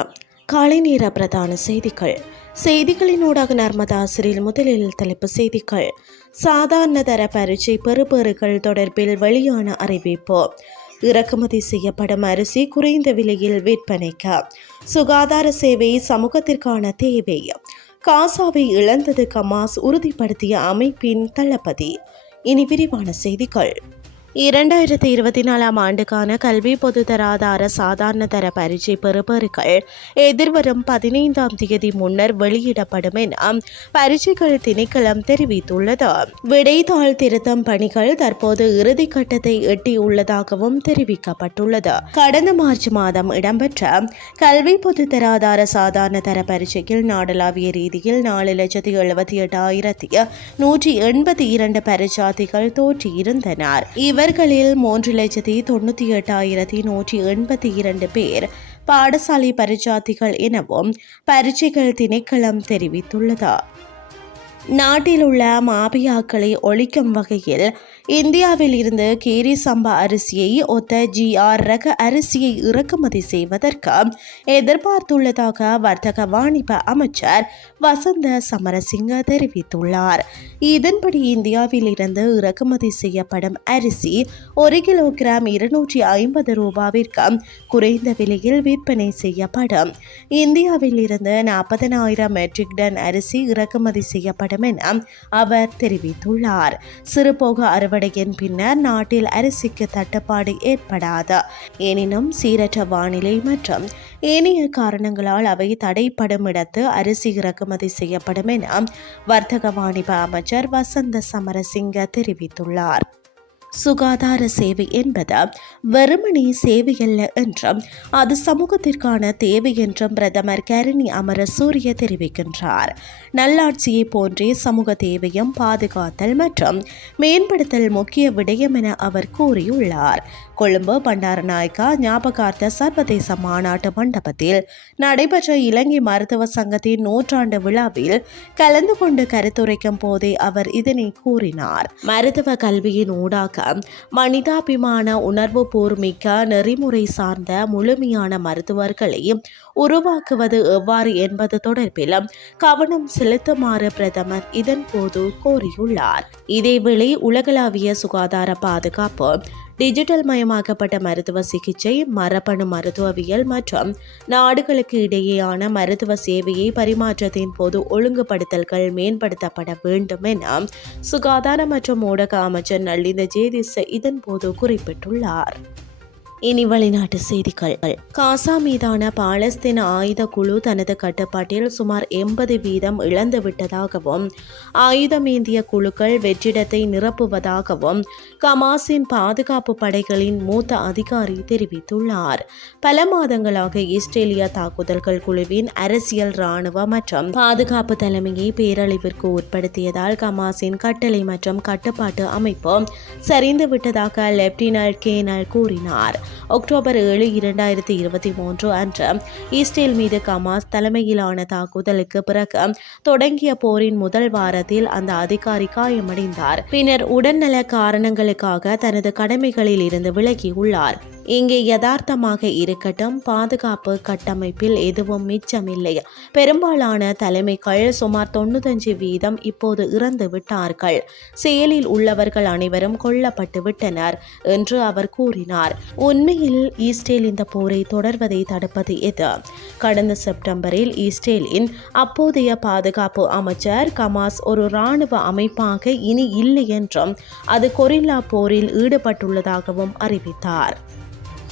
வணக்கம். காலை நேர பிரதான செய்திகள். செய்திகளின் ஊடாக நர்மதாசிரியில் முதலில் தலைப்பு செய்திகள். சாதாரண தர பரீட்சை பெறுபேறுகள் தொடர்பில் வெளியான அறிவிப்பு. இறக்குமதி செய்யப்படும் அரிசி குறைந்த விலையில் விற்பனைக்கு. சுகாதார சேவை சமூகத்திற்கான தேவை. காசாவை இழந்தது கமாஸ் உறுதிப்படுத்திய அமைப்பின் தளபதி. இனி விரிவான செய்திகள். இரண்டாயிரத்தி இருபத்தி நாலாம் ஆண்டுக்கான கல்வி பொதுதராதார சாதாரண தர பரீட்சை பெறுபவர்கள் எதிர்வரும் பதினைந்தாம் தேதி முன்னர் வெளியிடப்படும் என பரீட்சைகள் திணைக்களம் தெரிவித்துள்ளது. விடைத்தாள் திருத்தம் பணிகள் தற்போது இறுதிக்கட்டத்தை எட்டியுள்ளதாகவும் தெரிவிக்கப்பட்டுள்ளது. கடந்த மார்ச் மாதம் இடம்பெற்ற கல்வி பொதுதராதார சாதாரண தர பரீட்சையில் நாடளாவிய ரீதியில் நாலு லட்சத்தி எழுபத்தி எட்டாயிரத்தி நூற்றி எண்பத்தி இரண்டு பரீட்சார்த்திகள் தோற்றியிருந்தனர். இவர்களில் மூன்று லட்சத்தி தொண்ணூற்றி எட்டாயிரத்தி நூற்றி எண்பத்தி இரண்டு பேர் பாடசாலை பரிச்சாத்திகள் எனவும் பரீட்சைகள் திணைக்களம் தெரிவித்துள்ளது. நாட்டில் உள்ள மாபியாக்களை ஒழிக்கும் வகையில் இந்தியாவில் இருந்து கேரி சம்பா அரிசியை ஒத்த ஜிஆர் ரக அரிசியை இறக்குமதி செய்வதற்கு எதிர்பார்த்துள்ளதாக வர்த்தக வாணிப அமைச்சர் வசந்த சமரசிங்க தெரிவித்துள்ளார். இதன்படி இந்தியாவில் இருந்து இறக்குமதி செய்யப்படும் அரிசி ஒரு கிலோகிராம் இருநூற்றி ஐம்பது ரூபாவிற்கு குறைந்த விலையில் விற்பனை செய்யப்படும். இந்தியாவில் இருந்து நாற்பதனாயிரம் மெட்ரிக் டன் அரிசி இறக்குமதி செய்யப்படும் என அவர் தெரிவித்துள்ளார். சிறுபோக அறுவடை அறுவடையின் பின்னர் நாட்டில் அரிசிக்கு தட்டுப்பாடு ஏற்படாது. எனினும் சீரற்ற வானிலை மற்றும் ஏனைய காரணங்களால் அவை தடைப்படும் இடத்து அரிசி இறக்குமதி செய்யப்படும் என வர்த்தக வாணிப அமைச்சர் வசந்த சமரசிங்க தெரிவித்துள்ளார். சுகாதார சேவை என்பது வெறுமனே சேவையல்ல என்றும் அது சமூகத்திற்கான தேவை என்றும் பிரதமர் கரணி அமர சூரிய தெரிவிக்கின்றார். நல்லாட்சியை போன்றே சமூக தேவையும் பாதுகாத்தல் மற்றும் மேம்படுத்தல் முக்கிய விடயம் என அவர் கூறியுள்ளார். கொழும்பு பண்டாரநாயக்கா ஞாபகார்த்த சர்வதேச மாநாட்டு மண்டபத்தில் நடைபெற்ற இலங்கை மருத்துவ சங்கத்தின் நூற்றாண்டு விழாவில் கலந்து கொண்டு கருத்துரைக்கும் போதே அவர் இதனை கூறினார். மருத்துவ கல்வியின் ஊடாக மனிதாபிமான உணர்வு பூர்மிக்க நெறிமுறை சார்ந்த முழுமையான மருத்துவர்களை உருவாக்குவது எவ்வாறு என்பது தொடர்பிலும் கவனம் செலுத்துமாறு பிரதமர் இதன் போது கோரியுள்ளார். இதேவேளை உலகளாவிய சுகாதார பாதுகாப்பு டிஜிட்டல் மயமாக்கப்பட்ட மருத்துவ சிகிச்சை மரபணு மருத்துவவியல் மற்றும் நாடுகளுக்கு இடையேயான மருத்துவ சேவையை பரிமாற்றத்தின் போது ஒழுங்குபடுத்தல்கள் மேம்படுத்தப்பட வேண்டும் என சுகாதார மற்றும் ஊடக அமைச்சர் நளிந்த ஜேதிஸ் இதன் போது குறிப்பிட்டுள்ளார். இனி வெளிநாட்டு செய்திகள். காசா மீதான பாலஸ்தீன ஆயுத குழு தனது கட்டுப்பாட்டில் சுமார் எண்பது வீதம் இழந்து விட்டதாகவும் ஆயுதமேந்திய குழுக்கள் வெற்றிடத்தை நிரப்புவதாகவும் கமாஸின் பாதுகாப்பு படைகளின் மூத்த அதிகாரி தெரிவித்துள்ளார். பல மாதங்களாக இஸ்ரேலிய தாக்குதல்கள் குழுவின் அரசியல் ராணுவ மற்றும் பாதுகாப்பு தலைமையை பேரழிவிற்கு உட்படுத்தியதால் கமாஸின் கட்டளை மற்றும் கட்டுப்பாட்டு அமைப்பு சரிந்து விட்டதாக லெப்டினன்ட் கேனல் கூறினார். அக்டோபர் ஏழு இரண்டாயிரத்தி இருபத்தி மூன்று அன்று இஸ்ரேல் மீது கமாஸ் தலைமையிலான தாக்குதலுக்கு பிறகு தொடங்கிய போரின் முதல் வாரத்தில் அந்த அதிகாரி காயமடைந்தார். பின்னர் உடல்நல காரணங்களுக்காக தனது கடமைகளில் இருந்து விலகியுள்ளார். இங்கே யதார்த்தமாக இருக்கட்டும் பாதுகாப்பு கட்டமைப்பில் எதுவும் மிச்சமில்லை. பெரும்பாலான தலைமைகள் சுமார் தொண்ணூத்தஞ்சு வீதம் இப்போது இறந்து விட்டார்கள். செயலில் உள்ளவர்கள் அனைவரும் கொல்லப்பட்டு விட்டனர் என்று அவர் கூறினார். உண்மையில் ஈஸ்டேல் இந்த போரை தொடர்வதை தடுப்பது எது? கடந்த செப்டம்பரில் ஈஸ்டேலின் அப்போதைய பாதுகாப்பு அமைச்சர் கமாஸ் ஒரு இராணுவ அமைப்பாக இனி இல்லை என்றும் அது கொரில்லா போரில் ஈடுபட்டுள்ளதாகவும் அறிவித்தார்.